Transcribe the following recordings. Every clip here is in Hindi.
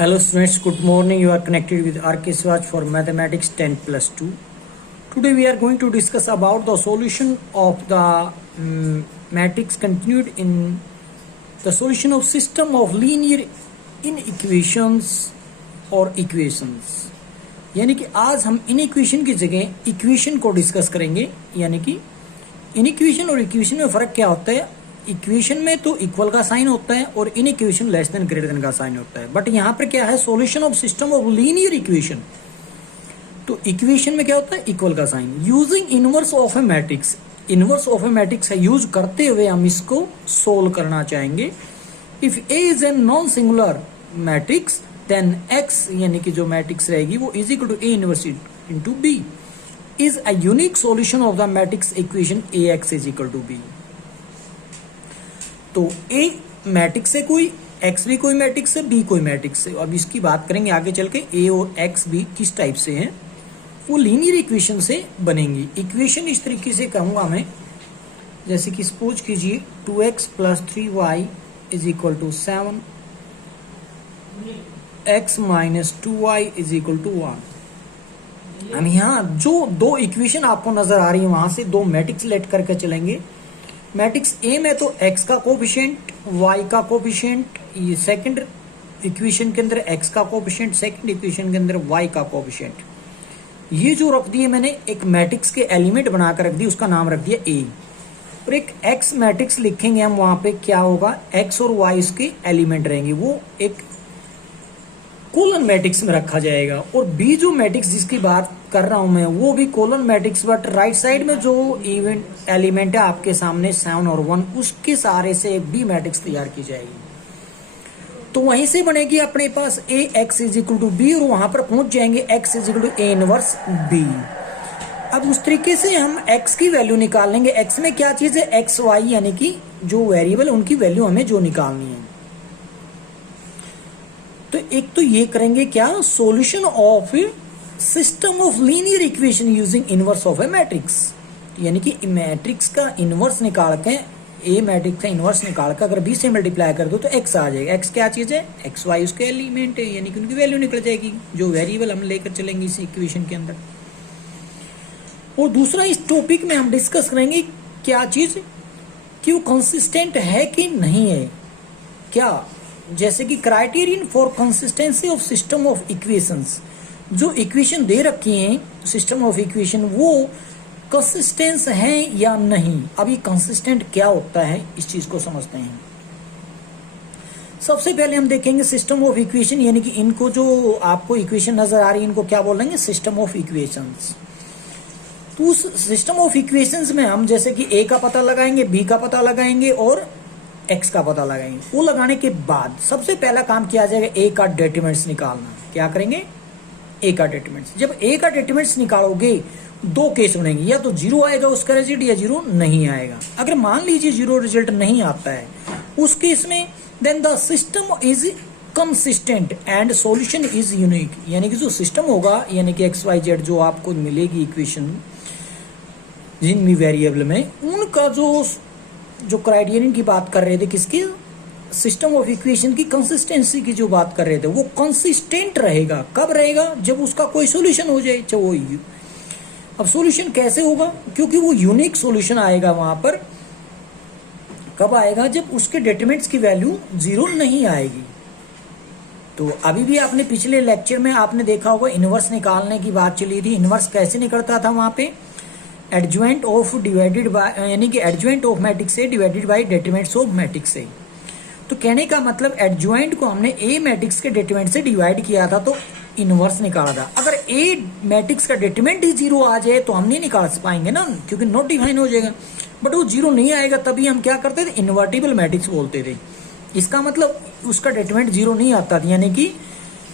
Hello students, good morning. You are connected with RK Swaj for Mathematics 10 plus 2. Today we are going to discuss about the solution of the matrix continued in the solution of system of linear inequations और equations. यानी कि आज हम इनइक्वेशन की जगह इक्वेशन को डिस्कस करेंगे. यानी कि इनइक्वेशन और इक्वेशन में फर्क क्या होता है. इक्वेशन में तो इक्वल का साइन होता है और inequation less than greater than का साइन होता है. बट यहाँ पर क्या है, solution of system of linear equation. तो इक्वेशन में क्या होता है, इक्वल का sign. Using inverse of a matrix, inverse of a matrix है यूज करते हुए हम इसको सोल्व करना चाहेंगे. If A is a non singular matrix then X यानी कि जो मैट्रिक्स रहेगी वो is equal to A inverse into B is a unique solution of the matrix equation A X is equal to B. तो ए मैट्रिक्स से कोई एक्स भी कोई मैट्रिक्स है, बी कोई मैट्रिक्स है. अब इसकी बात करेंगे आगे चल के ए और एक्स भी किस टाइप से हैं, वो लीनियर इक्वेशन से बनेंगी. इक्वेशन इस तरीके से कहूंगा मैं, जैसे कि सपोज कीजिए 2x plus 3y is equal to 7, x minus 2y is equal to 1. हम यहाँ जो दो इक्वेशन आपको नजर आ रही है वहां से दो मैट्रिक्स लेट करके चलेंगे. मैट्रिक्स ए में तो x का कोफिशिएंट, y का कोफिशिएंट, ये सेकंड इक्वेशन के अंदर x का कोफिशिएंट, सेकंड इक्वेशन के अंदर y का कोफिशिएंट. ये जो रख दिए मैंने एक मैट्रिक्स के एलिमेंट बनाकर रख दिए, उसका नाम रख दिया a. और एक x मैट्रिक्स लिखेंगे हम, वहां पे क्या होगा, x और y इसके एलिमेंट रहेंगे, वो एक कोलन मैट्रिक्स में रखा जाएगा. और बी जो मैट्रिक्स जिसकी बात कर रहा हूं मैं वो भी colon matrix, but right side में जो इवेंट एलिमेंट है आपके सामने 7 और 1, उसके सहारे से बी मैट्रिक्स तैयार की जाएगी. तो वहीं से बनेगी अपने पास A X is equal to B और वहां पर पहुंच जाएंगे X is equal to A inverse B. अब उस तरीके से हम एक्स की वैल्यू निकाल लेंगे. एक्स में क्या चीज है, एक्स वाई यानी कि जो वेरिएबल उनकी वैल्यू हमें जो निकालनी है. तो एक तो ये करेंगे क्या, solution of system of linear equation using inverse of a matrix. यानी कि मैट्रिक्स का इनवर्स निकाल के, ए मैट्रिक्स का इनवर्स निकाल कर अगर बी से मल्टीप्लाई कर दो तो एक्स आ जाएगा. एक्स क्या चीज है, एक्स वाई उसके एलिमेंट है, यानी कि उनकी वैल्यू निकल जाएगी जो वेरिएबल हम लेकर चलेंगे इस इक्वेशन के अंदर. और दूसरा इस टॉपिक में हम डिस्कस करेंगे क्या चीज, कि वो कंसिस्टेंट है कि नहीं है. क्या, जैसे कि criterion for consistency of system of equations, जो इक्वेशन दे रखी हैं सिस्टम ऑफ इक्वेशन वो कंसिस्टेंस है या नहीं. अभी कंसिस्टेंट क्या होता है इस चीज को समझते हैं. सबसे पहले हम देखेंगे सिस्टम ऑफ इक्वेशन, यानी कि इनको जो आपको इक्वेशन नजर आ रही है इनको क्या बोलेंगे, सिस्टम ऑफ इक्वेशंस. तो उस सिस्टम ऑफ इक्वेशंस में हम जैसे कि ए का पता लगाएंगे, बी का पता लगाएंगे और एक्स का पता लगाएंगे. वो लगाने के बाद सबसे पहला काम किया जाएगा ए का डिटरमिनेंट्स निकालना. क्या करेंगे, ए का डिटरमिनेंट्स. जब ए का डिटरमिनेंट्स निकालोगे दो केस बनेंगे, या तो जीरो आएगा उसका रिजल्ट या जीरो नहीं आएगा. अगर मान लीजिए जीरो रिजल्ट नहीं आता है उस केस में then the system is consistent and solution is unique. यानी कि जो सिस्टम होगा, यानी कि एक्स वाई जेड जो आपको मिलेगी इक्वेशन जिन भी वेरिएबल में, उनका जो क्राइटेरियन की बात कर रहे थे, किसकी, सिस्टम ऑफ इक्वेशन की कंसिस्टेंसी की जो बात कर रहे थे, वो कंसिस्टेंट रहेगा. कब रहेगा, जब उसका कोई सॉल्यूशन हो जाए. चाहे वो अब सॉल्यूशन कैसे होगा, क्योंकि वो यूनिक सॉल्यूशन आएगा वहां पर. कब आएगा, जब उसके डिटरमिनेंट्स की वैल्यू जीरो नहीं आएगी. तो अभी भी आपने पिछले लेक्चर में आपने देखा होगा इनवर्स निकालने की बात चली थी. इनवर्स कैसे निकलता था वहां पे, एडजॉइंट ऑफ डिवाइडेड बाय, यानी कि एडजॉइंट ऑफ मैट्रिक्स से divided by determinants of matrix से. तो कहने का मतलब एडजॉइंट को हमने ए मैट्रिक्स के डिटरमिनेंट से डिवाइड किया था तो इनवर्स निकाला था. अगर ए मैट्रिक्स का डिटरमिनेंट ही जीरो आ जाए तो हम नहीं निकाल पाएंगे ना, क्योंकि नॉट डिफाइन हो जाएगा. बट वो जीरो नहीं आएगा तभी हम क्या करते थे, इन्वर्टिबल मैट्रिक्स बोलते थे. इसका मतलब उसका डिटरमिनेंट जीरो नहीं आता था, यानी कि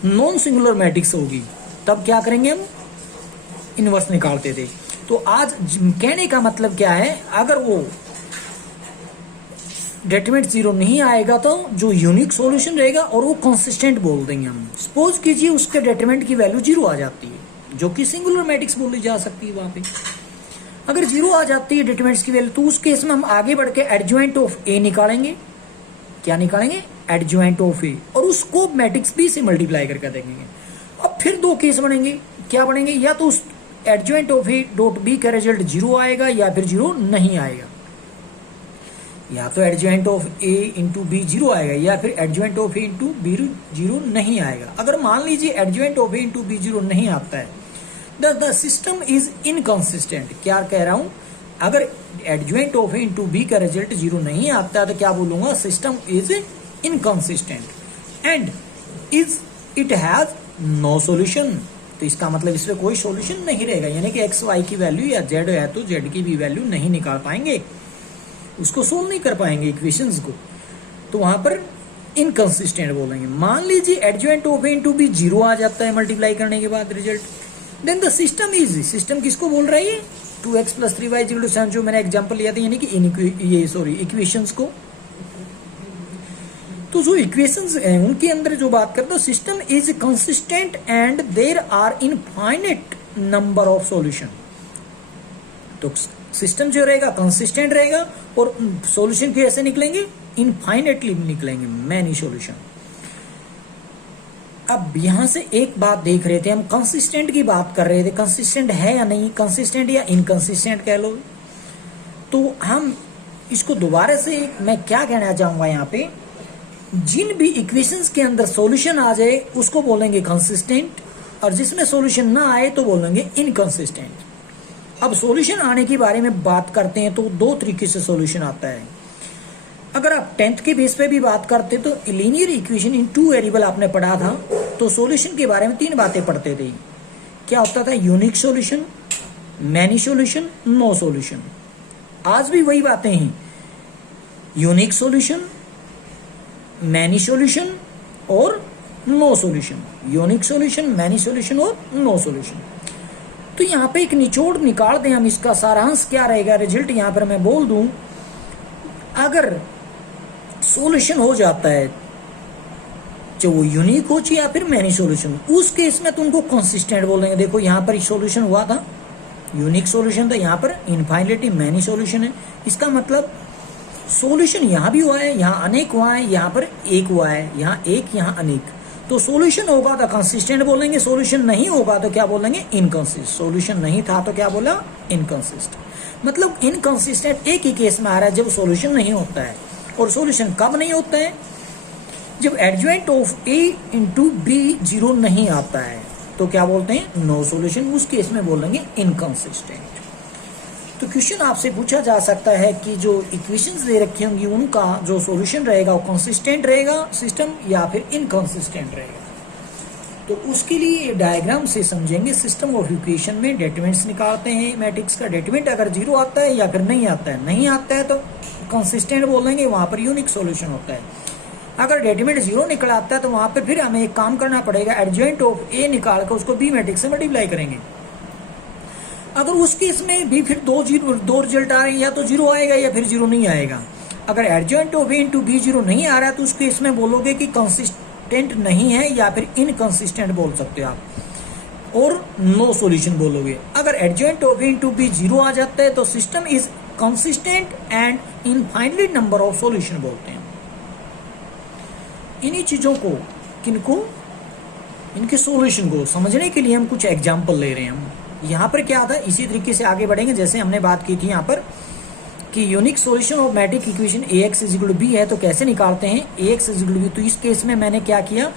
नॉन सिंगुलर मैट्रिक्स होगी, तब क्या करेंगे हम, इनवर्स निकालते थे. तो आज कहने का मतलब क्या है, अगर वो डिटरमिनेंट जीरो नहीं आएगा तो जो यूनिक सॉल्यूशन रहेगा और वो कंसिस्टेंट बोल देंगे हम. सपोज कीजिए उसके डिटरमिनेंट की वैल्यू जीरो आ जाती है, जो कि सिंगुलर मैट्रिक्स बोली जा सकती है. वहां पे अगर जीरो आ जाती है डिटरमिनेंट्स की वैल्यू, तो उस केस में हम आगे बढ़ के एडजॉइंट ऑफ ए निकालेंगे. क्या निकालेंगे, एडजॉइंट ऑफ ए, और उसको मैट्रिक्स बी से मल्टीप्लाई करके देखेंगे। अब फिर दो केस बनेंगे, क्या बनेंगे, या तो उस adjoint of A dot B का रिजल्ट जीरो आएगा या फिर जीरो नहीं आएगा, या तो adjoint of A into B zero आएगा या फिर adjoint of A into B zero नहीं आएगा। अगर मान लीजिए adjoint of A into B zero नहीं आता है, द सिस्टम इज इनकंसिस्टेंट। क्या कह रहा हूं, अगर adjoint of A into B का रिजल्ट जीरो नहीं आता है तो क्या बोलूंगा, system is inconsistent and is it has no solution. तो इसका मतलब इसमें कोई सॉल्यूशन नहीं रहेगा, यानी कि एक्स वाई की वैल्यू या जेड है तो जेड की भी वैल्यू नहीं निकाल पाएंगे, उसको सोल्व नहीं कर पाएंगे इक्वेशंस को, तो वहां पर इनकंसिस्टेंट बोलेंगे। मान लीजिए adjoint of A into B zero आ जाता है मल्टीप्लाई करने के बाद result, then the system is, system किसको बोल रहा है ये, 2x + 3y = 7 जो मैंने एग्जांपल लिया था, यानी कि इक्वेशंस को। तो जो इक्वेशंस हैं उनके अंदर जो बात करते हो, system is consistent and there are infinite number of solution. तो सिस्टम जो रहेगा कंसिस्टेंट रहेगा और सॉल्यूशन कैसे निकलेंगे, इनफाइनाइटली निकलेंगे, मैनी सॉल्यूशन। अब यहां से एक बात देख रहे थे हम, कंसिस्टेंट की बात कर रहे थे, कंसिस्टेंट है या नहीं, कंसिस्टेंट या इनकंसिस्टेंट कह लो। तो हम इसको दोबारा से मैं क्या कहना चाहूंगा यहाँ पे, जिन भी इक्वेशंस के अंदर सॉल्यूशन आ जाए उसको बोलेंगे कंसिस्टेंट, और जिसमें सॉल्यूशन ना आए तो बोलेंगे इनकंसिस्टेंट। अब सॉल्यूशन आने के बारे में बात करते हैं तो दो तरीके से सॉल्यूशन आता है। अगर आप 10th के बेस पे भी बात करते तो linear equation in two variable आपने पढ़ा था, तो सॉल्यूशन के बारे में तीन बातें पढ़ते थे। क्या होता था, unique solution, many solution, no solution. आज भी वही बातें हैं, यूनिक सॉल्यूशन, मैनी सॉल्यूशन और no solution, unique solution, many solution और नो सॉल्यूशन। तो यहाँ पे एक निचोड़ निकाल दें हम, इसका सारांश क्या रहेगा, रिजल्ट यहाँ पर मैं बोल दूं, अगर सॉल्यूशन हो जाता है जो वो यूनिक हो या फिर मैनी सॉल्यूशन, उस केस में तो उनको कंसिस्टेंट बोलेंगे। देखो यहाँ पर सॉल्यूशन हुआ था, यूनिक सॉल्यूशन था, यहाँ पर इनफाइनाइटली मैनी सॉल्यूशन है। इसका मतलब सॉल्यूशन यहाँ भी हुआ है, यहाँ अनेक हुआ है, यहाँ पर एक हुआ है, यहाँ एक, यहाँ अनेक। तो सॉल्यूशन होगा तो कंसिस्टेंट बोलेंगे, सॉल्यूशन नहीं होगा तो क्या बोलेंगे, इनकंसिस्टेंट। सॉल्यूशन नहीं था तो क्या बोला, इनकंसिस्टेंट। मतलब इनकंसिस्टेंट एक ही केस में आ रहा है, जब सॉल्यूशन नहीं होता है। और सॉल्यूशन कब नहीं होता है, जब adjoint of A into B zero नहीं आता है तो क्या बोलते हैं, नो सॉल्यूशन। उस केस में बोलेंगे इनकंसिस्टेंट। तो क्वेश्चन आपसे पूछा जा सकता है कि जो इक्वेशंस दे रखी होंगी उनका जो सॉल्यूशन रहेगा वो कंसिस्टेंट रहेगा सिस्टम या फिर इनकंसिस्टेंट रहेगा। तो उसके लिए डायग्राम से समझेंगे। सिस्टम ऑफ इक्वेशन में डेटरमिनेंट्स निकालते हैं, मैट्रिक्स का डेटरमिनेंट अगर जीरो आता है या फिर नहीं आता है, नहीं आता है तो कंसिस्टेंट बोलेंगे, वहां पर यूनिक सॉल्यूशन होता है। अगर डेटरमिनेंट जीरो निकल आता है तो वहां पर फिर हमें एक काम करना पड़ेगा, एडजॉइंट ऑफ ए निकाल कर उसको बी मैट्रिक्स से मल्टीप्लाई करेंगे। अगर उस केस में भी फिर दो रिजल्ट आ रहे हैं, या तो जीरो आएगा या फिर जीरो नहीं आएगा। अगर adjoint of A into B zero नहीं आ रहा है तो उस केस में बोलोगे कि कंसिस्टेंट नहीं है या फिर इनकंसिस्टेंट बोल सकते हो आप, और नो सॉल्यूशन बोलोगे। अगर adjoint of A into B zero आ जाता है तो system is consistent and infinite number of solution बोलते हैं। इन्हीं चीजों को, किनको, इनके सॉल्यूशन को समझने के लिए हम कुछ एग्जाम्पल ले रहे हैं। हम यहाँ पर क्या था, इसी तरीके से आगे बढ़ेंगे जैसे हमने बात की थी यहाँ पर कि unique solution of matrix equation ax = b है तो कैसे निकालते हैं ax = b। तो इस केस में मैंने क्या किया,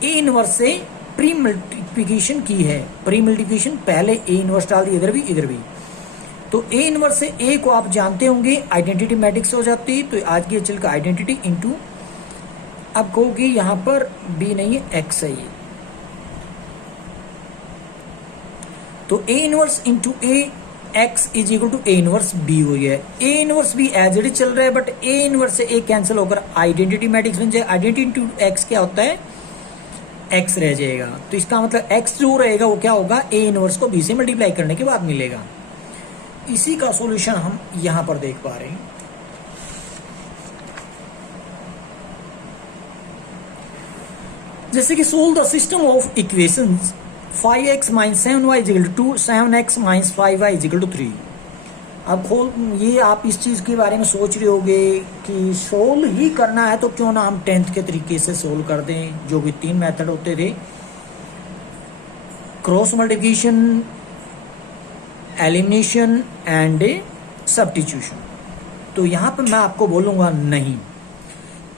a इनवर्स से प्री मल्टीप्लिकेशन की है, प्री मल्टीप्लिकेशन पहले a इनवर्स डाल दी, इधर भी। तो a इनवर्स से a को आप जानते होंगे आइडेंटिटी मैट्रिक्स हो जाती है, तो आज की चल का आइडेंटिटी इंटू, अब कहोगे यहाँ पर b नहीं है x है ये, तो a inverse into a x = a inverse b हुई है। a inverse b as it is चल रहा है, बट a इनवर्स से a कैंसिल होकर आइडेंटिटी मैट्रिक्स बन जाए। आइडेंटिटी इंटू x क्या होता है, x रह जाएगा। तो इसका मतलब x जो रहेगा वो क्या होगा, a इनवर्स को b से मल्टीप्लाई करने के बाद मिलेगा। इसी का सॉल्यूशन हम यहां पर देख पा रहे हैं। जैसे कि solve the system of equations 5x - 7y = 2, 7x - 5y = 3। अब ये आप इस चीज के बारे में सोच रहे होगे कि सोल्व ही करना है तो क्यों ना हम 10th के तरीके से सोल्व कर दें, जो भी 3 मेथड होते थे, cross multiplication, elimination and substitution. तो यहां पर मैं आपको बोलूंगा नहीं।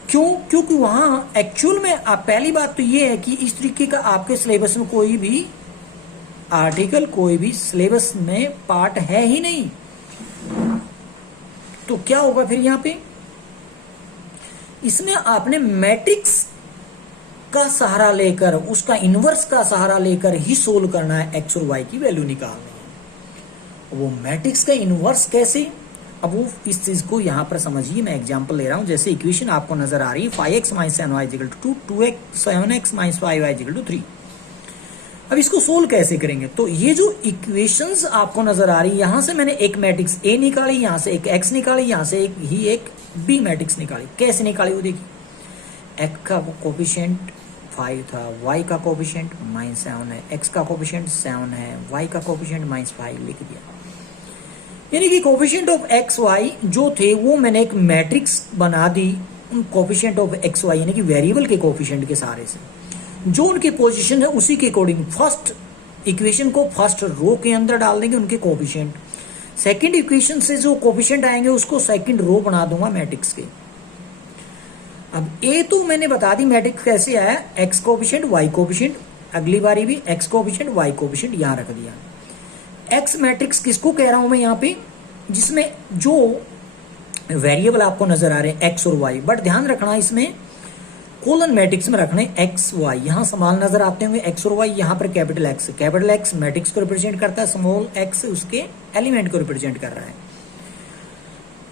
क्यों? क्योंकि वहां एक्चुअल में पहली बात तो ये है कि इस तरीके का आपके सिलेबस में कोई भी आर्टिकल, कोई भी सिलेबस में पार्ट है ही नहीं। तो क्या होगा फिर यहां पे? इसमें आपने मैट्रिक्स का सहारा लेकर, उसका इनवर्स का सहारा लेकर ही सोल्व करना है, एक्स और वाई की वैल्यू निकालनी है। वो मैट्रिक्स का इनवर्स कैसे? अब वो इस चीज को यहां पर समझिए, मैं एग्जांपल ले रहा हूं। जैसे इक्वेशन आपको नजर आ रही है 5x - 7y = 2, 2x 7x - 5y = 3। अब इसको सोल्व कैसे करेंगे? तो ये जो इक्वेशंस आपको नजर आ रही है, यहां से मैंने एक मैट्रिक्स ए निकाली, यहां से एक एक्स निकाली, यहां से एक बी मैट्रिक्स निकाली। कैसे निकाली वो देखिए। एक्स का कोफिशिएंट 5 था, वाई का कोफिशिएंट -7 है, एक्स का कोफिशिएंट 7 है, वाई का कोफिशिएंट -5 लिख दिया। यानी कि कोफिशिएंट ऑफ एक्स वाई जो थे वो मैंने एक मैट्रिक्स बना दी उन कोफिशिएंट ऑफ एक्स वाई, यानी कि वेरिएबल के कोफिशिएंट के सहारे से। जो उनकी पोजीशन है उसी के अकॉर्डिंग फर्स्ट इक्वेशन को फर्स्ट रो के अंदर डाल देंगे उनके कोफिशिएंट, सेकंड इक्वेशन से जो कोफिशिएंट आएंगे उसको सेकंड रो बना दूंगा मैट्रिक्स के। अब ए तो मैंने बता दी मैट्रिक्स कैसे आया, एक्स कोफिशिएंट वाई कोफिशिएंट, अगली बारी भी एक्स कोफिशिएंट वाई कोफिशिएंट यहां रख दिया। एक्स मैट्रिक्स किसको कह रहा हूं मैं यहां पे? जिसमें जो वेरिएबल आपको नजर आ रहे हैं एक्स और वाई, बट ध्यान रखना इसमें कोलन मैट्रिक्स में रखने एक्स वाई, यहां समान नजर आते होंगे एक्स और वाई, यहां पर कैपिटल एक्स मैट्रिक्स को रिप्रेजेंट करता है, स्मॉल एक्स उसके एलिमेंट को रिप्रेजेंट कर रहा है,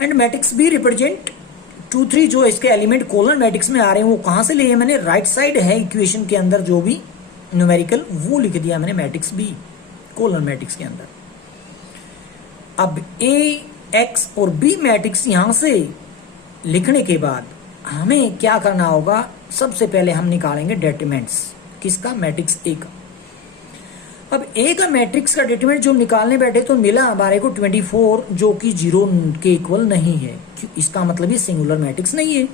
एंड मैट्रिक्स भी रिप्रेजेंट 2 3 जो इसके एलिमेंट कोलन मैट्रिक्स में आ रहे हैं वो कहां से लिए मैंने? राइट साइड है इक्वेशन के अंदर जो भी न्यूमेरिकल वो लिख दिया मैंने मैट्रिक्स बी कोलन मैट्रिक्स के अंदर। अब ए एक्स और बी मैट्रिक्स यहां से लिखने के बाद हमें क्या करना होगा? सबसे पहले हम निकालेंगे डेटरमिनेंट्स किसका? मैट्रिक्स ए का। अब ए का मैट्रिक्स का डेटरमिनेंट जो निकालने बैठे तो मिला हमारे को 24 जो कि 0 के इक्वल नहीं है। इसका मतलब ये सिंगुलर मैट्रिक्स नहीं है।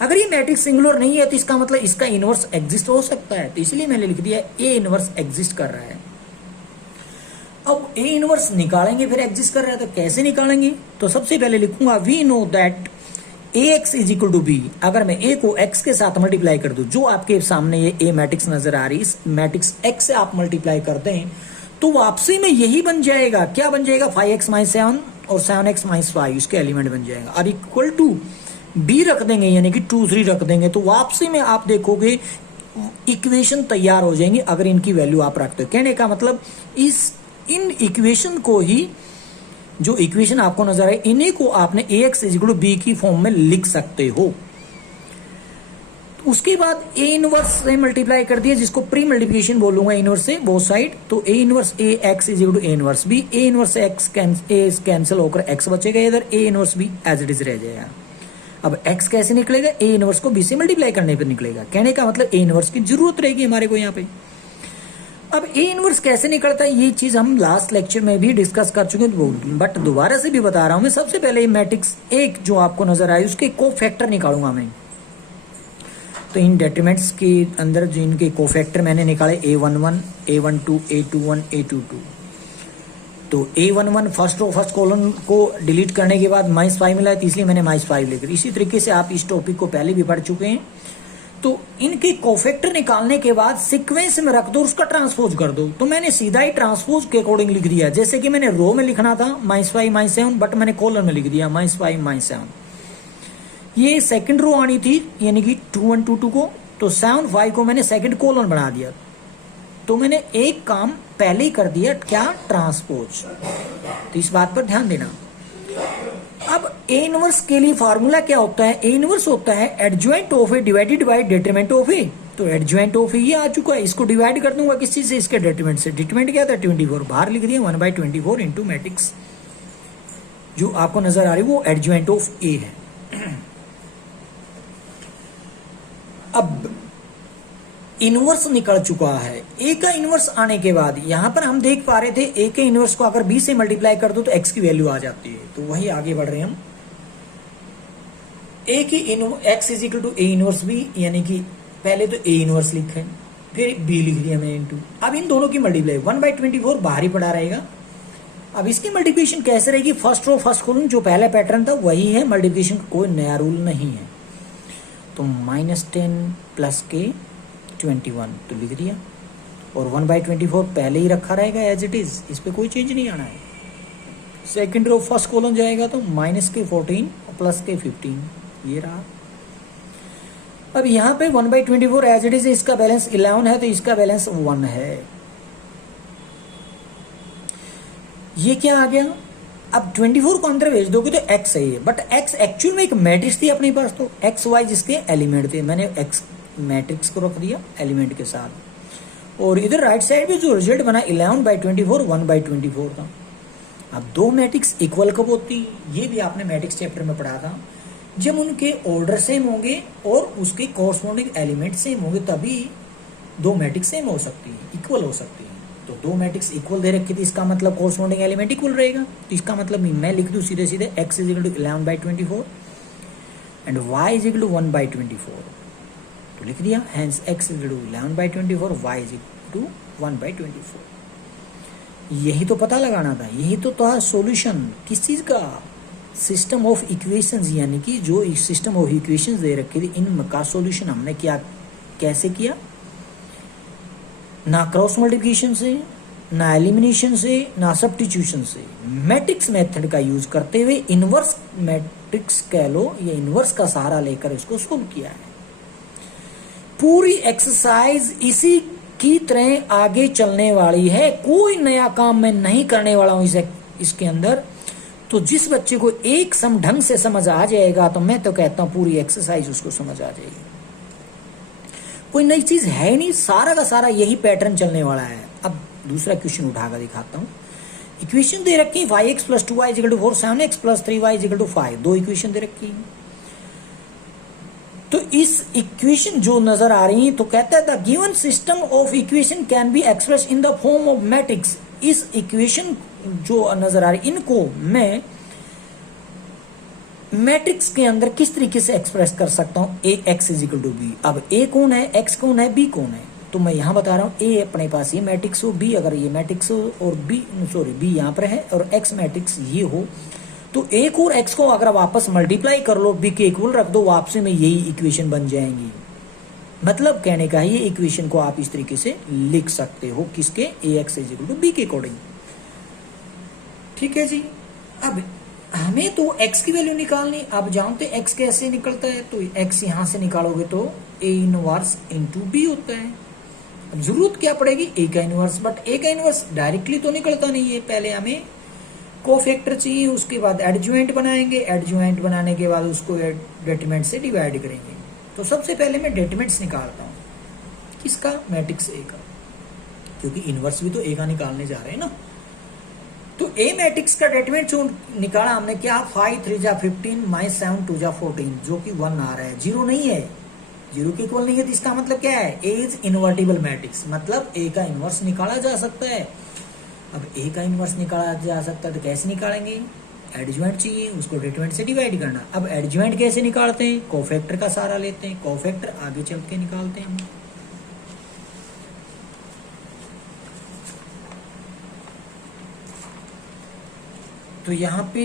अगर ये मैट्रिक्स सिंगुलर नहीं है तो इसका मतलब इसका इनवर्स एग्जिस्ट हो सकता है, तो इसलिए मैंने लिख दिया ए इनवर्स एग्जिस्ट कर रहा है। अब ए इनवर्स निकालेंगे फिर एग्जिस्ट कर रहा है तो कैसे निकालेंगे? तो सबसे पहले लिखूंगा we know that ax = b। अगर मैं a को x के साथ मल्टीप्लाई कर दूं, जो आपके सामने ये a मैट्रिक्स नजर आ रही है, इस मैट्रिक्स x से आप मल्टीप्लाई करते हैं तो वापसी में यही बन जाएगा। क्या बन जाएगा? 5x - 7 और 7x - 5 इसके एलिमेंट बन जाएगा, और इक्वल टू b रख देंगे, यानी कि 2 3 रख देंगे। तो वापसी में आप देखोगे इक्वेशन तैयार हो जाएंगे अगर इनकी वैल्यू आप रखते हो। कहने का मतलब इन इक्वेशन को ही, जो इक्वेशन आपको नजर आए, इन्हीं को आपने ax = b की फॉर्म में लिख सकते हो। उसके बाद a इनवर्स से मल्टीप्लाई कर दिया, जिसको प्री मल्टीप्लिकेशन बोलूंगा इनवर्स से बोथ साइड। तो a inverse ax = a inverse b, a inverse x cancel होकर x बचेगा इधर, a inverse b as it is रह जाएगा। अब x कैसे निकलेगा? a इनवर्स को b से मल्टीप्लाई करने पर निकलेगा। कहने का मतलब a इनवर्स की जरूरत रहेगी हमारे को यहाँ पे। अब ए इनवर्स कैसे निकलता है ये चीज हम लास्ट लेक्चर में भी डिस्कस कर चुके हैं, बट दोबारा से भी बता रहा हूं मैं। सबसे पहले मैट्रिक्स एक जो आपको नजर आए उसके कोफैक्टर निकालूंगा मैं। तो इन डेटरमिनेंट्स के अंदर जो इनके कोफैक्टर मैंने निकाले a11, a12, a21, a22। तो a11 फर्स्ट कॉलम को डिलीट करने के बाद -5 मिला है, तो इसलिए मैंने -5 लिख दिया। इसी तरीके से आप इस टॉपिक को पहले भी पढ़ चुके हैं। तो इनके कोफैक्टर निकालने के बाद सीक्वेंस में रख दो, उसका ट्रांसपोज कर दो। तो मैंने सीधा ही ट्रांसपोज के अकॉर्डिंग लिख दिया। जैसे कि मैंने रो में लिखना था -5 - 7, बट मैंने कॉलम में लिख दिया -5 - 7। ये सेकंड रो आनी थी, यानी कि 2 1 2 2 को, तो 7 5 को मैंने सेकंड कॉलम बना दिया। तो मैंने एक काम पहले ही कर दिया, क्या? ट्रांसपोज। तो इस बात पर ध्यान देना। अब ए इनवर्स के लिए फार्मूला क्या होता है? ए इनवर्स होता है adjoint of A divided by determinant of A. तो एडजॉइंट ऑफ ए ये आ चुका है, इसको डिवाइड कर दूंगा किस चीज से? इसके डेटरमिनेंट से। डेटरमिनेंट क्या था? 24, बाहर लिख दिया 1/24 इंटू मैट्रिक्स जो आपको नजर आ रही है वो एडजॉइंट ऑफ ए है। अब इनवर्स निकल चुका है। ए का इनवर्स आने के बाद यहां पर हम देख पा रहे थे ए के इनवर्स को अगर बी से मल्टीप्लाई कर दो तो एक्स की वैल्यू आ जाती है। तो वही आगे बढ़ रहे हैं हम। ए की X is equal to A inverse B, यानी कि पहले तो ए इनवर्स लिखे फिर बी लिख दिया मैंने इनटू। अब इन दोनों की मल्टीप्लाई 1/24 बाहर ही पड़ा रहेगा। अब इसकी मल्टीप्लिकेशन कैसे रहेगी, फर्स्ट रो फर्स्ट कॉलम जो पहला पैटर्न था वही है, मल्टीप्लिकेशन कोई नया रूल नहीं है। तो -10 प्लस के 21 तो लिख दिया, और 1/24 पहले ही रखा रहेगा एज इट इज, इस पे कोई चेंज नहीं आना है। सेकंड रो फर्स्ट कॉलम जाएगा तो -14 प्लस के 15 ये रहा। अब यहाँ पे 1/24 एज इट इज, इसका बैलेंस 11 है तो इसका बैलेंस 1 है। ये क्या आ गया, अब 24 को अंदर भेज दोगे तो x है ये, बट x एक्चुअल में एक मैट्रिक्स थी अपने पास, तो x y जिसके एलिमेंट थे, मैंने x मैट्रिक्स को रख दिया एलिमेंट के साथ। और इधर राइट साइड पे जो रिजल्ट बना 11/24 1/24 था। अब दो मैट्रिक्स इक्वल कब होती, ये भी आपने मैट्रिक्स चैप्टर में पढ़ा था, जब उनके ऑर्डर सेम होंगे और उसके कॉरस्पॉन्डिंग एलिमेंट सेम होंगे तभी दो मैट्रिक्स सेम हो सकती है, इक्वल हो सकती है। तो दो मैट्रिक्स इक्वल दे रखी थी, इसका मतलब कॉरस्पॉन्डिंग एलिमेंट इक्वल रहेगा। तो इसका मतलब मैं लिख दूं सीधे सीधे x is equal to 11/24 and y is equal to 1/24, तो लिख दिया। Hence x is equal to 11/24, y is equal to 1/24। यही तो पता लगाना था, यही तो था सॉल्यूशन किस चीज का, सिस्टम ऑफ इक्वेशंस, यानी कि जो सिस्टम ऑफ इक्वेशंस दे रखी थी इनका सॉल्यूशन हमने क्या कैसे किया, ना क्रॉस मल्टीप्लिकेशन से, ना एलिमिनेशन से, ना सब्स्टिट्यूशन से, मैट्रिक्स मेथड का यूज करते हुए इनवर्स मैट्रिक्स कह लो या इनवर्स का सहारा लेकर इसको सोल्व किया है। पूरी एक्सरसाइज इसी की तरह आगे चलने वाली है, कोई नया काम मैं नहीं करने वाला हूं इसके अंदर। तो जिस बच्चे को एक सम ढंग से समझ आ जाएगा तो मैं तो कहता हूं पूरी एक्सरसाइज उसको समझ आ जाएगी। कोई नई चीज है नहीं, सारा का सारा यही पैटर्न चलने वाला है। अब दूसरा क्वेश्चन उठाकर दिखाता हूं। इक्वेशन दे रखी है 5x + 2y = 4, 7x + 3y = 5, दो इक्वेशन दे रखी है। तो इस इक्वेशन जो नजर आ रही है तो कहता है the given system of equation can be express in the form of matrix. इस इक्वेशन जो नजर आ रही इनको मैं मैट्रिक्स के अंदर किस तरीके से एक्सप्रेस कर सकता हूं, ax = b। अब a कौन है, x कौन है, b कौन है, तो मैं यहां बता रहा हूं a अपने पास ये मैट्रिक्स हो, b अगर ये मैट्रिक्स हो और b यहां पर है और x मैट्रिक्स ये हो, तो a को और x को अगर वापस मल्टीप्लाई कर लो, b के इक्वल रख दो, वापसी में यही इक्वेशन बन जाएंगी। मतलब कहने का ये इक्वेशन को आप इस तरीके से लिख सकते हो, किसके, ax = b के अकॉर्डिंग। ठीक है जी। अब हमें तो x की वैल्यू निकालनी, आप जानते हैं x कैसे निकलता है, तो x यहां से निकालोगे तो a इनवर्स इंटू b होता है। अब जरूरत क्या पड़ेगी, a का इनवर्स, बट a का इनवर्स डायरेक्टली तो निकलता नहीं है, पहले हमें कोफैक्टर चाहिए, उसके बाद एडज्वाइंट बनाएंगे, एडज्वाइंट बनाने के बाद उसको डेटरमिनेंट से डिवाइड करेंगे। तो सबसे पहले मैं डेटरमिनेंट्स निकालता हूँ, किसका, मैट्रिक्स a का, क्योंकि इनवर्स भी तो a का निकालने जा रहे हैं ना। तो ए मैट्रिक्स का डेटरमिनेंट जो निकाला हमने क्या, 5 3 जा 15 -7 2 जा 14, जो कि 1 आ रहा है, 0 नहीं है, 0 के इक्वल नहीं है। तो इसका मतलब क्या है, ए इज इनवर्टिबल मैट्रिक्स, मतलब ए का इनवर्स निकाला जा सकता है। अब ए का इनवर्स निकाला जा सकता है तो कैसे निकालेंगे, एडज्वाइंट चाहिए, उसको डेटरमिनेंट से डिवाइड करना। अब एडज्वाइंट कैसे निकालते हैं, कोफैक्टर का सहारा लेते हैं, कोफैक्टर आगे चल के निकालते हैं हम। तो यहां पे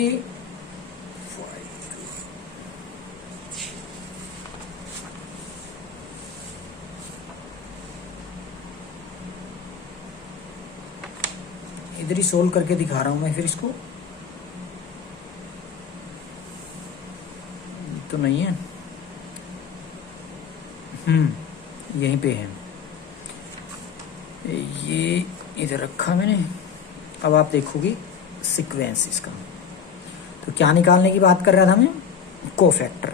इधर ही सोल्व करके दिखा रहा हूं मैं फिर इसको, तो नहीं है, यहीं पे है, ये इधर रखा मैंने। अब आप देखोगे सीक्वेंस इसका, तो क्या निकालने की बात कर रहा था मैं, कोफैक्टर।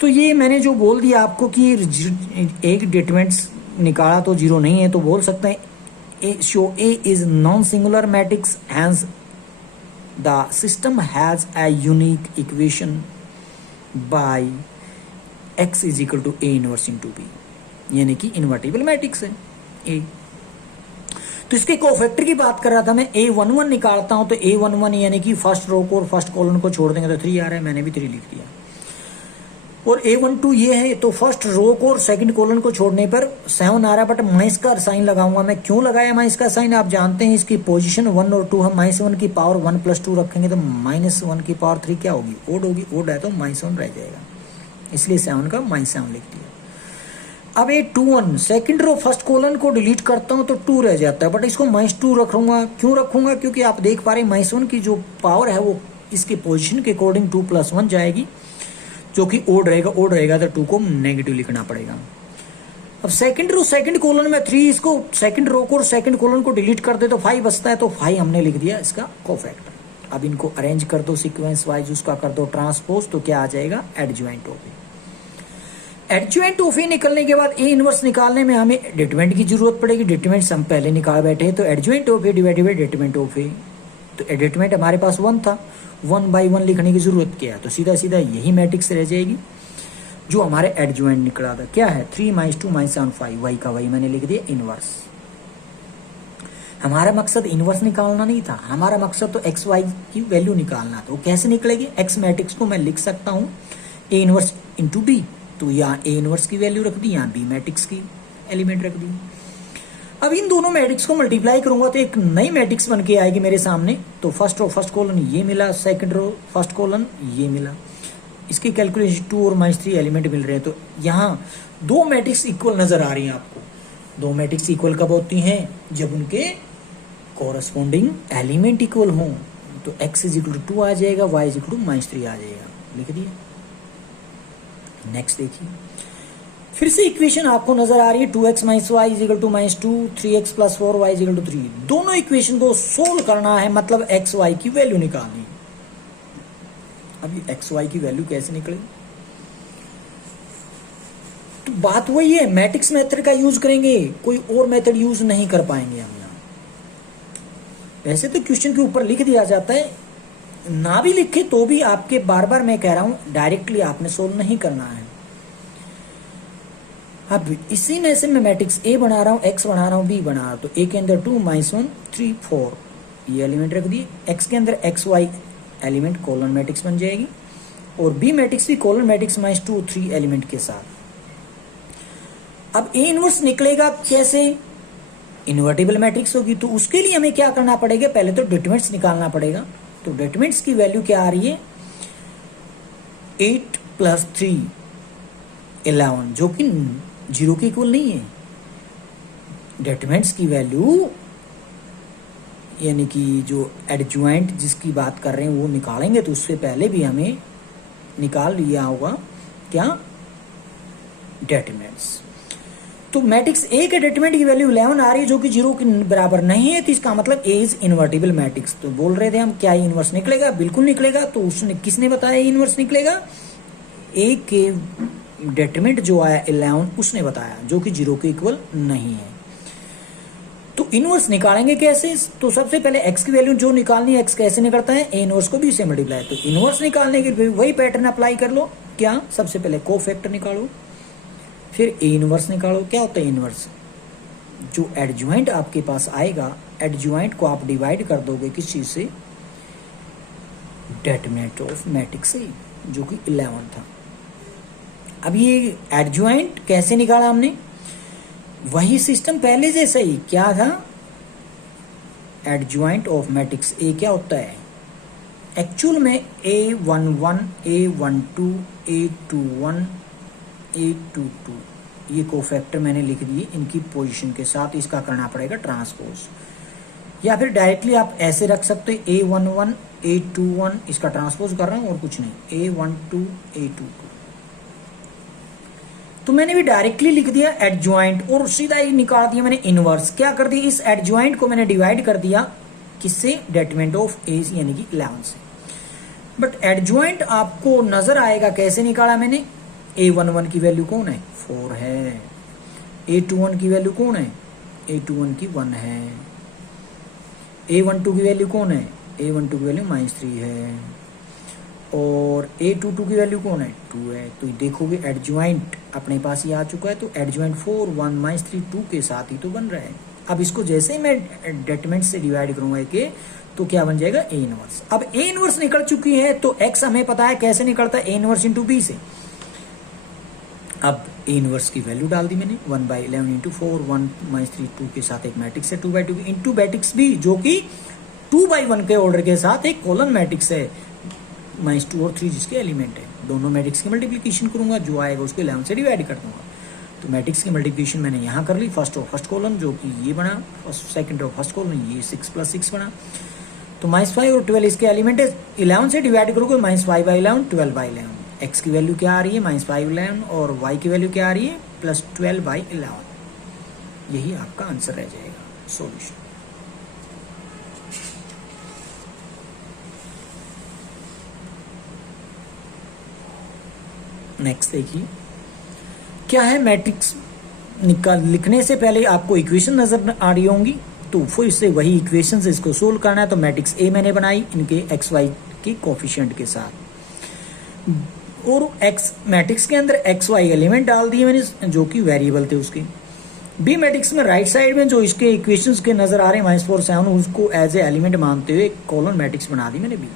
तो ये मैंने जो बोल दिया आपको कि एक डेटरमिनेंट्स निकाला तो 0 नहीं है, तो बोल सकते हैं so A is non singular matrix, hence the system has a unique equation by x = a inverse into b। यानी कि इन्वर्टिबल मैट्रिक्स है ए। तो इसके कोफैक्टर की बात कर रहा था मैं, A11 निकालता हूं तो A11 यानी कि फर्स्ट रो को और फर्स्ट कॉलम को छोड़ देंगे तो 3 आ रहा है, मैंने भी 3 लिख दिया। और A12 ये है तो फर्स्ट रो को और सेकंड कॉलम को छोड़ने पर 7 आ रहा है, बट माइनस का साइन लगाऊंगा मैं। क्यों लगाया माइनस का साइन, आप जानते हैं इसकी पोजीशन 1 और 2, हम -1 की पावर 1 + 2 रखेंगे तो -1 की पावर 3 क्या होगी, ओड होगी, ओड है तो -1 रह जाएगा, इसलिए 7 का -7 लिख दिया। अब A21 second row first column को डिलीट करता हूं तो 2 रह जाता है, बट इसको -2 रखूंगा। क्यों रखूंगा, क्योंकि आप देख पा रहे हैं -1 की जो पावर है वो इसके पोजीशन के अकॉर्डिंग 2 + 1 जाएगी, जो कि ओड रहेगा तो 2 को नेगेटिव लिखना पड़ेगा। अब सेकंड रो सेकंड कॉलम में 3, इसको सेकंड रो को और सेकंड कॉलम को डिलीट कर दे तो 5 बचता है, तो 5 हमने लिख दिया इसका कोफैक्टर। अब इनको अरेंज कर दो सीक्वेंस वाइज, उसका कर दो ट्रांसपोज, तो क्या आ जाएगा, adjoint of A. Adjoint of A निकलने के बाद ए इनवर्स निकालने में हमें डिटरमिनेंट की जरूरत पड़ेगी। डिटरमिनेंट हम पहले निकाल बैठे हैं, तो adjoint of A divided by determinant of A, तो डिटरमिनेंट हमारे पास 1 था, 1/1 लिखने की जरूरत क्या है, तो सीधा सीधा यही मैट्रिक्स रह जाएगी जो हमारे एडज्वाइंट निकला था। क्या है, 3 - 2 - 7 5, वही का वही मैंने लिख दिया इनवर्स। हमारा मकसद इनवर्स निकालना नहीं था, हमारा मकसद तो एक्स वाई की वैल्यू निकालना था। वो कैसे निकलेगी, एक्स मैट्रिक्स को मैं लिख सकता हूँ ए इनवर्स इंटू बी, तो यहाँ ए इनवर्स की वैल्यू रख दी, यहाँ बी मैट्रिक्स की एलिमेंट रख दी। अब इन दोनों मैट्रिक्स को मल्टीप्लाई करूंगा तो एक नई मैट्रिक्स बन के आएगी मेरे सामने। तो फर्स्ट रो फर्स्ट कॉलम ये मिला, सेकंड रो फर्स्ट कॉलम ये मिला, इसकी कैलकुलेशन 2 और -3 एलिमेंट मिल रहे हैं। तो यहाँ 2 मैट्रिक्स इक्वल नजर आ रही हैं आपको। 2 मैट्रिक्स इक्वल कब होती हैं, जब उनके कॉरस्पॉन्डिंग एलिमेंट इक्वल हों। तो x = 2 आ जाएगा, y = -3 आ जाएगा, लिख दिया। नेक्स्ट देखिए, फिर से इक्वेशन आपको नजर आ रही है, 2x - y = -2, 3x + 4y = 3। दोनों इक्वेशन को सोल्व करना है, मतलब x y की वैल्यू निकालनी है। अब ये x y की वैल्यू कैसे निकलेगी, तो बात वही है, मैट्रिक्स मेथड का यूज करेंगे, कोई और मेथड यूज नहीं कर पाएंगे हम यहाँ। वैसे तो क्वेश्चन के ऊपर लिख दिया जाता है, ना भी लिखे तो भी आपके बार बार मैं कह रहा हूं डायरेक्टली आपने सोल्व नहीं करना है। अब इसी में से मैं मैट्रिक्स ए बना रहा हूं, एक्स बना रहा हूं, बी बना रहा हूं। तो ए के अंदर 2 - 1 3 4 ये एलिमेंट रख दिए, एक्स के अंदर X Y element column matrix बन जाएगी, और बी मैट्रिक्स भी कॉलम मैट्रिक्स -2 3 एलिमेंट के साथ। अब ए इनवर्स निकलेगा कैसे, इन्वर्टिबल मैट्रिक्स होगी, तो उसके लिए हमें क्या करना पड़ेगा, पहले तो डिटरमिनेंट्स निकालना पड़ेगा। तो डिटरमिनेंट्स की वैल्यू क्या आ रही है, 8 + 3 11, जो कि 0 के इक्वल नहीं है। डिटरमिनेंट्स की वैल्यू यानी कि जो एडज्वाइंट जिसकी बात कर रहे हैं वो निकालेंगे, तो उससे पहले भी हमें निकाल लिया होगा क्या, डिटरमिनेंट्स। तो मैट्रिक्स ए के डिटरमिनेंट की वैल्यू 11 आ रही है, जो कि 0 के बराबर नहीं है, तो इसका मतलब ए इज इन्वर्टिबल मैट्रिक्स। तो बोल रहे थे हम क्या इनवर्स निकलेगा, बिल्कुल निकलेगा। तो उसने किसने बताया इनवर्स निकलेगा, ए के डिटरमिनेंट जो आया 11 उसने बताया, जो कि 0 के इक्वल नहीं है। तो इनवर्स निकालेंगे कैसे, तो सबसे पहले एक्स की वैल्यू जो निकालनी है, एक्स कैसे निकलता है, ए इनवर्स को भी से मल्टीप्लाई। तो इनवर्स निकालने के लिए वही पैटर्न अप्लाई कर लो, क्या, सबसे पहले कोफैक्टर निकालो, फिर ए इनवर्स निकालो। क्या होता है इनवर्स, जो एडज्वाइंट आपके पास आएगा, एडज्वाइंट को आप डिवाइड कर दोगे किस चीज से, डिटरमिनेंट ऑफ मैट्रिक्स ए, जो कि 11 था। अब ये एडज्वाइंट कैसे निकाला हमने, वही सिस्टम पहले जैसा ही, क्या था, एडज्वाइंट ऑफ मैट्रिक्स ए क्या होता है, एक्चुअल में A11 A12 A21 A22 ये कोफैक्टर मैंने लिख दिए इनकी पोजीशन के साथ। इसका करना पड़ेगा ट्रांसपोज, या फिर डायरेक्टली आप ऐसे रख सकते हो, A11 A21, इसका ट्रांसपोज कर रहा हूं और कुछ नहीं, A12 A22। तो मैंने भी डायरेक्टली लिख दिया एडज्वाइंट, और सीधा ही निकाल दिया मैंने इनवर्स। क्या कर दिया, इस एडज्वाइंट को मैंने डिवाइड कर दिया किससे, डिटरमिनेंट ऑफ ए यानी कि 11 से। बट एडज्वाइंट आपको नजर आएगा कैसे निकाला मैंने, A11 की वैल्यू कौन है, 4 है, A21 की वैल्यू कौन है, A21 की 1 है, A12 की वैल्यू कौन है, A12 की वैल्यू -3 है, और A22 की वैल्यू कौन है 2 है, तो देखोगे एडजॉइंट अपने पास ही आ चुका है, तो एडजॉइंट 4 1 माइनस 3 2 के साथ ही तो बन रहा है। अब इसको जैसे ही मैं डेटर्मिनेंट से डिवाइड करूंगा के तो क्या बन जाएगा A इनवर्स। अब A इनवर्स निकल चुकी है तो x हमें पता है कैसे निकलता है A इनवर्स इंटू बी से। अब A इनवर्स की वैल्यू डाल दी मैंने 1/11 इंटू 4 1 माइनस 3 2 के साथ एक मैट्रिक्स है 2/2 इंटू मैट्रिक्स भी जो कि 2/1 के ऑर्डर के साथ एक कॉलम मैट्रिक्स है -2 और 3 जिसके एलिमेंट है। दोनों मैट्रिक्स की मल्टीप्लिकेशन करूंगा, जो आएगा उसको 11 से डिवाइड कर दूंगा। तो मैट्रिक्स की मल्टीप्लिकेशन मैंने यहाँ कर ली, फर्स्ट और फर्स्ट कॉलम जो कि ये बना, सेकंड और फर्स्ट कॉलम ये 6 + 6 बना। तो -5 और 12 इसके एलिमेंट है, 11 से डिवाइड करोगे -5/11 12/11। x की वैल्यू क्या आ रही है -5/11 और y की वैल्यू क्या आ रही है +12/11। यही आपका आंसर रह जाएगा सॉल्यूशन। नेक्स्ट देखिए क्या है, मैट्रिक्स लिखने से पहले आपको इक्वेशन नजर आ रही होंगी, तो फिर से वही इक्वेशन से इसको सोल्व करना है। तो मैट्रिक्स ए मैंने बनाई इनके एक्स वाई के कोफिशिएंट के साथ, और एक्स मैट्रिक्स के अंदर एक्स वाई एलिमेंट डाल दिए मैंने जो कि वेरिएबल थे उसके। बी मैट्रिक्स में राइट साइड में जो इसके इक्वेशंस के नजर आ रहे हैं -4 7 उसको एज ए एलिमेंट मानते हुए कॉलम मैट्रिक्स बना दी मैंने बी।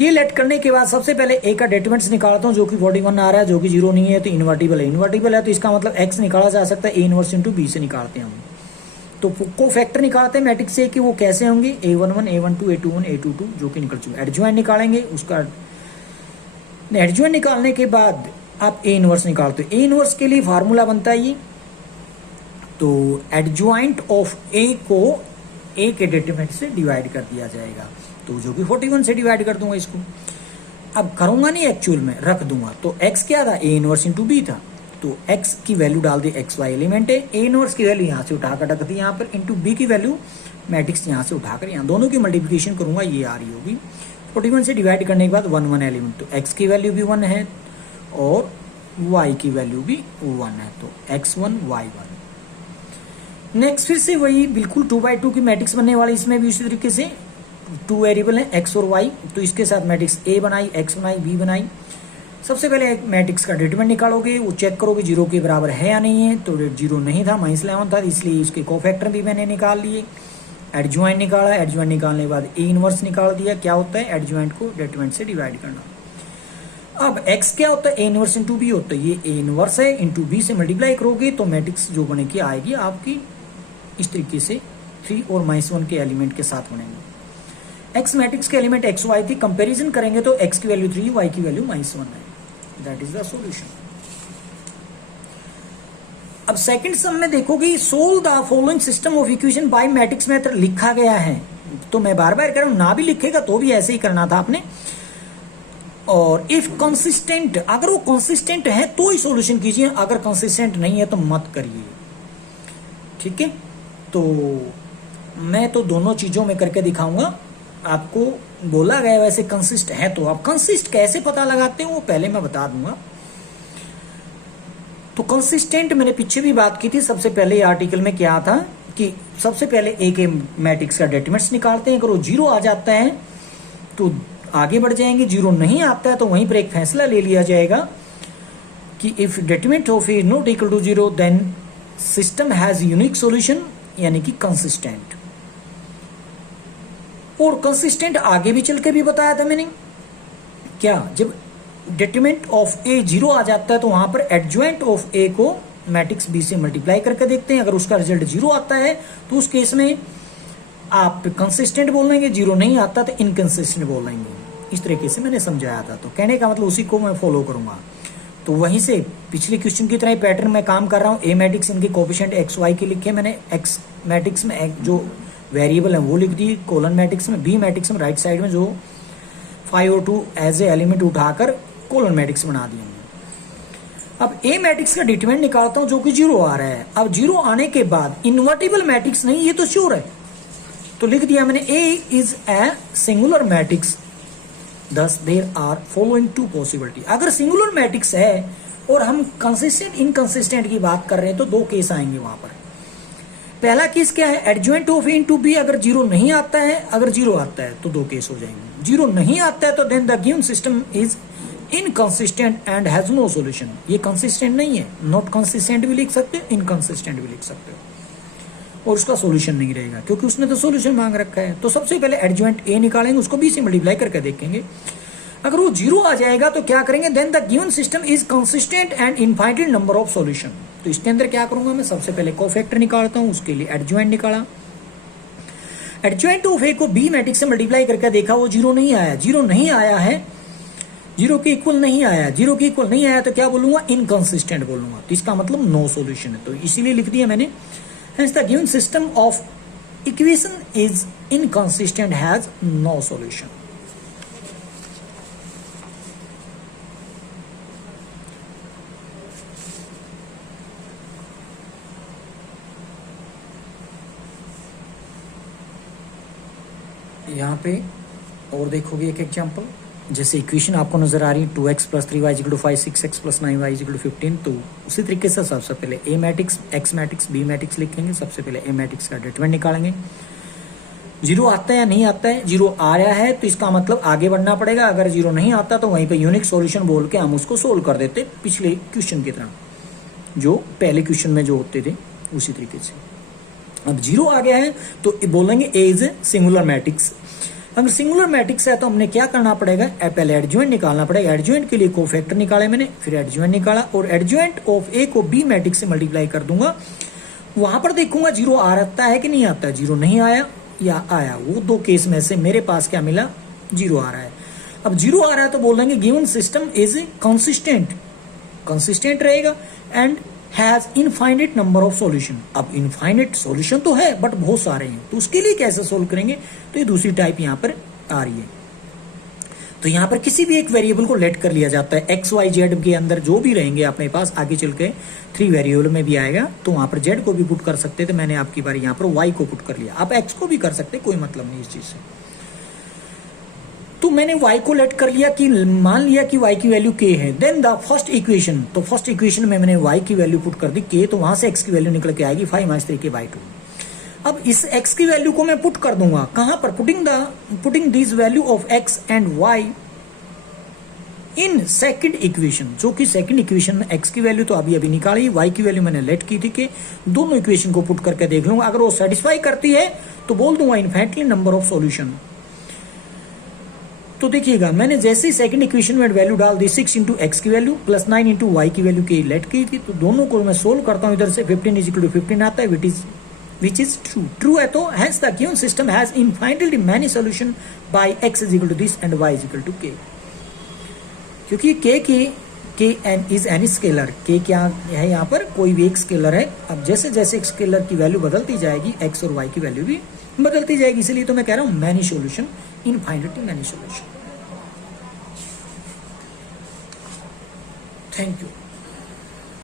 ये लेट करने के बाद सबसे पहले ए का डेटर्मिनेंट्स निकालता हूं जो कि 41 आ रहा है, जो कि 0 नहीं है तो इन्वर्टिबल है। इन्वर्टिबल है तो इसका मतलब एक्स निकाला जा सकता है ए इनवर्स इंटू बी से निकालते हैं हम। तो को फैक्टर निकालते हैं मैट्रिक्स से कि वो कैसे होंगे A11 A12 A21 A22 जो कि निकल चुके। एडजॉइंट निकालेंगे, उसका एडजॉइंट निकालने के बाद आप ए इनवर्स निकालते हो। ए इनवर्स के लिए फार्मूला बनता है ये, तो एडजॉइंट ऑफ ए को ए के डेटर्मिनेंट से डिवाइड कर दिया जाएगा, तो जो कि 41 से डिवाइड कर दूंगा इसको। अब करूंगा नहीं एक्चुअल में, रख दूंगा। तो x क्या था ए इनवर्स इंटू बी था, तो x की वैल्यू डाल दी, एक्स वाई एलिमेंट है, ए इनवर्स की वैल्यू यहाँ से उठाकर रख दी यहाँ पर, इंटू बी की वैल्यू मैट्रिक्स यहाँ से उठाकर यहाँ दोनों की मल्टीप्लिकेशन करूंगा, ये आ रही होगी 41 से डिवाइड करने के बाद 1 1 एलिमेंट, तो x की वैल्यू भी 1 है और y की वैल्यू भी 1 है, तो x1 y1। नेक्स्ट फिर से वही बिल्कुल 2/2 की मैट्रिक्स बनने वाली, इसमें भी उसी तरीके से 2 वेरिएबल है x और y, तो इसके साथ मैट्रिक्स a बनाई, x बनाई, b बनाई। सबसे पहले एक मैट्रिक्स का डिटरमिनेंट निकालोगे, वो चेक करोगे 0 के बराबर है या नहीं है, तो 0 नहीं था, -11 था, इसलिए इसके कोफैक्टर भी मैंने निकाल लिए। एडजॉइंट निकाला, एडजॉइंट निकालने के बाद ए इनवर्स निकाल दिया। क्या होता है एडजॉइंट को डिटरमिनेंट से डिवाइड करना। अब x क्या होता है ए इनवर्स इंटू बी होता है, ये ए इनवर्स है, इंटू बी से मल्टीप्लाई करोगे तो मैट्रिक्स जो बनेगी आएगी आपकी इस तरीके से 3 और -1 के एलिमेंट के साथ बनेंगे। x मैट्रिक्स के एलिमेंट x y थी, कंपैरिजन करेंगे तो x की वैल्यू 3 y की वैल्यू -1 है। That is the solution. अब सेकंड सम में देखोगे solve the following system of equation by matrix method लिखा गया है, तो मैं बार बार कह रहा हूं, ना भी लिखेगा तो भी ऐसे ही करना था आपने। और इफ कंसिस्टेंट, अगर वो कंसिस्टेंट है तो ही सॉल्यूशन कीजिए, अगर कंसिस्टेंट नहीं है तो मत करिए, ठीक है। तो मैं तो दोनों चीजों में करके दिखाऊंगा, आपको बोला गया वैसे कंसिस्ट है, तो आप कंसिस्ट कैसे पता लगाते हो वो पहले मैं बता दूंगा। तो कंसिस्टेंट मैंने पीछे भी बात की थी, सबसे पहले आर्टिकल में क्या था कि सबसे पहले ए के मैट्रिक्स का डेटर्मिनेंट्स निकालते हैं, अगर वो 0 आ जाता है तो आगे बढ़ जाएंगे, 0 नहीं आता है तो वहीं पर एक फैसला ले लिया जाएगा कि if determinant of A not equal to 0 then system has unique solution, यानी कि कंसिस्टेंट। और कंसिस्टेंट आगे भी चल के भी बताया था मैंने, क्या जब डेटर्मिनेंट ऑफ ए 0 आ जाता है तो वहां पर एडजॉइंट ऑफ ए को मैट्रिक्स बी से मल्टीप्लाई करके देखते हैं, अगर उसका रिजल्ट 0 आता है तो उस केस में आप कंसिस्टेंट बोल लेंगे, 0 नहीं आता तो इनकंसिस्टेंट बोल लेंगे। इस तरीके से मैंने समझाया था, तो कहने का मतलब उसी को मैं फॉलो करूंगा। तो वहीं से पिछले क्वेश्चन की तरह ही पैटर्न में काम कर रहा हूँ। ए मैट्रिक्स इनके कोफिशिएंट एक्स वाई के लिखे मैंने, एक्स मैट्रिक्स में जो वेरिएबल है वो लिख दी कॉलन मैट्रिक्स में, बी मैट्रिक्स में राइट साइड में जो 5 और 2 एज ए एलिमेंट उठाकर कॉलन मैट्रिक्स बना दिया। अब ए मैट्रिक्स का डिटरमिनेंट निकालता हूं जो कि 0 आ रहा है। अब 0 आने के बाद इन्वर्टिबल मैट्रिक्स नहीं, ये तो श्योर है, तो लिख दिया मैंने A is a singular matrix, thus there are following two possibility। अगर सिंगुलर मैट्रिक्स है और हम कंसिस्टेंट इनकंसिस्टेंट की बात कर रहे हैं तो 2 केस आएंगे वहां पर। पहला केस क्या है, adjoint of A into B, अगर 0 नहीं आता है, अगर 0 आता है तो 2 केस हो जाएंगे। जीरो नहीं आता है तो then the given system is inconsistent and has no solution. ये कंसिस्टेंट नहीं है, नॉट कंसिस्टेंट भी लिख सकते हो, इनकंसिस्टेंट भी लिख सकते हो, और उसका सॉल्यूशन नहीं रहेगा क्योंकि उसने तो सॉल्यूशन मांग रखा है। तो सबसे पहले एडजॉइंट ए निकालेंगे, उसको बी से मल्टीप्लाई करके देखेंगे। अगर वो जीरो आ जाएगा तो क्या करेंगे, then the given system is consistent and infinite number of solution. तो इसके अंदर क्या करूंगा मैं, सबसे पहले कोफैक्टर निकालता हूं, उसके लिए एडजॉइंट निकाला। एडजॉइंट ऑफ ए को बी मैट्रिक्स से मल्टीप्लाई करके देखा, वो जीरो नहीं आया। जीरो नहीं आया है, जीरो के इक्वल नहीं आया, जीरो के इक्वल नहीं आया तो क्या बोलूंगा, इनकंसिस्टेंट बोलूंगा। तो इसका मतलब नो सॉल्यूशन है, तो इसीलिए लिख दिया मैंने। Hence the given system of equation is inconsistent, has no solution. यहाँ पे और देखोगे एक एग्जांपल, जैसे इक्वेशन आपको नजर आ रही है 2x + 3y = 5, 6x + 9y = 15। तो उसी तरीके से सबसे पहले A matrix, X matrix, B matrix लिखेंगे। सबसे पहले ए मैट्रिक्स का डिटरमिनेंट निकालेंगे। जीरो आता है या नहीं आता है, जीरो आ रहा है तो इसका मतलब आगे बढ़ना पड़ेगा। अगर जीरो नहीं आता तो वहीं पे यूनिक सॉल्यूशन बोल के हम उसको सोल्व कर देते, पिछले क्वेश्चन की तरह, जो पहले क्वेश्चन में जो होते थे उसी तरीके से। अब जीरो आ गया है तो बोलेंगे ए इज ए सिंगुलर मैट्रिक्स। अगर सिंगुलर मैट्रिक्स है तो हमने क्या करना पड़ेगा, पहले एडजॉइंट निकालना पड़ेगा। एडजॉइंट के लिए कोफैक्टर निकाले मैंने, फिर एडजॉइंट निकाला और एडजॉइंट ऑफ ए को बी मैट्रिक्स से मल्टीप्लाई कर दूंगा। वहां पर देखूंगा जीरो आ रहा है कि नहीं आता है। जीरो नहीं आया या आया, वो दो केस में से मेरे पास क्या मिला, जीरो आ रहा है। अब जीरो आ रहा है तो बोलेंगे given system is consistent, consistent रहेगा and has infinite number of solution. अब इनफाइनाइट सॉल्यूशन तो है बट बहुत सारे हैं, तो उसके लिए कैसे सोल्व करेंगे, तो ये दूसरी टाइप यहां पर आ रही है। तो यहां पर किसी भी एक वेरिएबल को लेट कर लिया जाता है, एक्स वाई जेड के अंदर जो भी रहेंगे अपने पास, आगे चल के 3 वेरिएबल में भी आएगा, तो वहां पर जेड को भी पुट कर सकते थे। मैंने आपकी बार यहां पर वाई को पुट कर लिया, आप एक्स को भी कर सकते, कोई मतलब नहीं इस चीज से। तो मैंने y को लेट कर लिया कि मान लिया कि y की वैल्यू k है। देन द फर्स्ट इक्वेशन, तो फर्स्ट इक्वेशन में मैंने y की वैल्यू पुट कर दी k, तो वहां से x की वैल्यू निकल के आएगी 5 - 3k/2। अब इस x की वैल्यू को मैं पुट कर दूंगा कहां पर, putting this value of x and y in second equation, जो कि सेकंड इक्वेशन में x की वैल्यू तो अभी निकाली, y की वैल्यू मैंने लेट की थी कि दोनों इक्वेशन को पुट करके देख लूंगा। अगर वो सेटिस्फाई करती है तो बोल दूंगा इनफाइनाइट नंबर ऑफ सॉल्यूशन। तो देखिएगा मैंने जैसे ही सेकंड इक्वेशन में वैल्यू डाल दी, 6 × x की वैल्यू प्लस 9 × y की वैल्यू के लेट की थी, तो दोनों को मैं सोल्व करता हूं। इधर से 15 = 15 आता है, विच इज ट्रू है। तो hence the given system has infinitely many solution by x = this and y = k। क्योंकि k is any scalar, k क्या है यहाँ पर, कोई भी एक स्केलर है। अब जैसे जैसे एक स्केलर की वैल्यू बदलती जाएगी, x और y की वैल्यू भी बदलती जाएगी, इसलिए तो मैं कह रहा हूं many solution, infinitely many solution. Thank you.